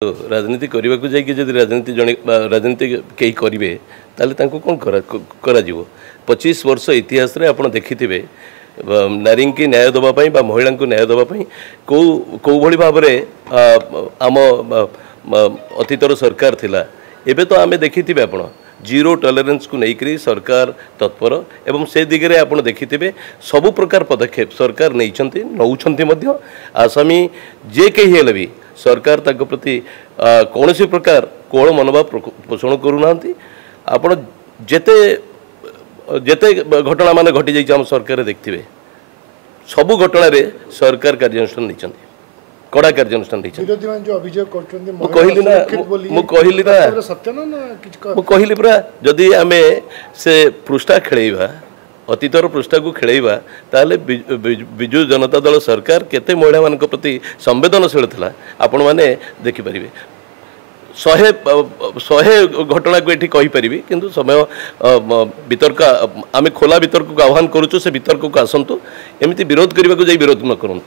राजनीति करने को जाकि जब राजनीति जड़े राजनीति कई करेंगे ताले कौन करा 25 वर्ष इतिहास रे आपण देखिथिबे नारी की न्याय दवापाई महिला को न्याय दवापाई कौ भली भाव आम अतीतर सरकार थिला एबे तो आमे देखिथिबे आपण जीरो टॉलरेंस को लेकर सरकार तत्पर एवं से दिगरे आपण देखिथिबे सबु प्रकार पदक्षेप सरकार नौछंती आसामी जे कही हेले भी सरकार तक प्रति कौन सी प्रकार कोण मनोभाव पोषण करूना आपण जेते जेते घटना मान घटी जाइए आम सरकार देखिए सबु घटना रे सरकार कार्यानुष्ठान नहीं कड़ा कार्यानुष्ठान कहली पूरा जदि आम से पृष्ठा खेलवा अतीतर पृष्ठा को खेलवा ताले विजु जनता दल सरकार केते महिला मान प्रति संवेदनशील था आपण मैंने देखिपारे 100 घटना को ये कहीपरि किंतु समय वितर्क आम खोला वितर्क को आह्वान करुचु से वितर्क को आसतु एमती विरोध करने को विरोध न करूँ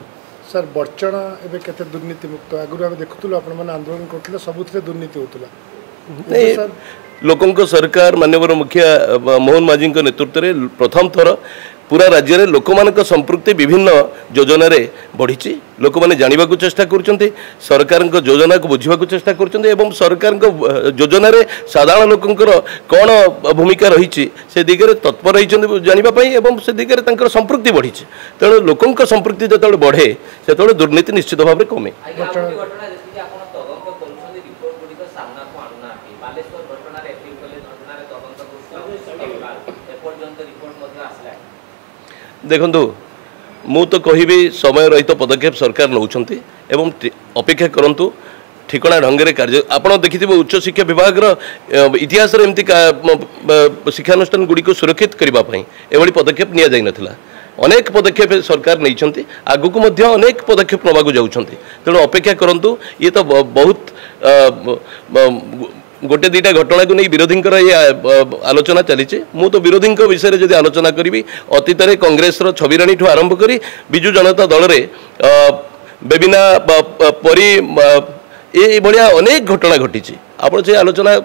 सर बर्चना एवं केते दुर्नीति मुक्त आगुरी आम देखुलु आपण मैंने आंदोलन करते सबुथिरे दुर्नीति होता लोकों सरकार माननीय मुखिया मोहन माझी नेतृत्व में प्रथम थर पूरा राज्य में लोक मान संपृक्ति विभिन्न योजन बढ़ी लोक मैंने जानवा चेष्टा कर सरकार योजना को बुझा चेष्टा कर सरकार योजन साधारण लोकंर कौन भूमिका रही से दिगरे तत्पर रही जानापी से दिगरे संपृक्ति बढ़ी तेणु लोकों संपृक्ति जो बढ़े से दुर्नीति निश्चित भाव में कमे देखु मु तो कहि समय रहित पदक्षेप सरकार नौछंती एवं अपेक्षा करंतु ठिकणा ढंग से कार्य आपड़ देखिए उच्च शिक्षा विभाग इतिहास एमती शिक्षानुष्ठान गुड़ी को सुरक्षित करने एभली पदक्षेप नि जाई नथिला अनेक पदक्षेप सरकार नहीं आगु को अनेक पदक्षेप नवाक जाउछंती तेणु अपेक्षा करंतु ये तो बहुत गोटे दीटा घटना को नहीं विरोधी ये आलोचना चली मु तो विरोधी विषय जब आलोचना करी अतीत कांग्रेस छविराणी ठू आरंभ करी विजु जनता दल रे बेबिना परी ये भाया अनेक घटना घटी आप से आलोचना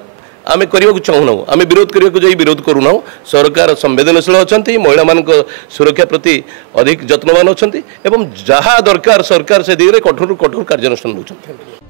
आम करने चाहूना आम विरोध करने को विरोध करूना सरकार संवेदनशील अच्छा महिला मान सुरक्षा प्रति अधिक जत्नवान अच्छा जहाँ दरकार सरकार से दिगरे कठोर कठोर कार्यानुष्ठान नौ।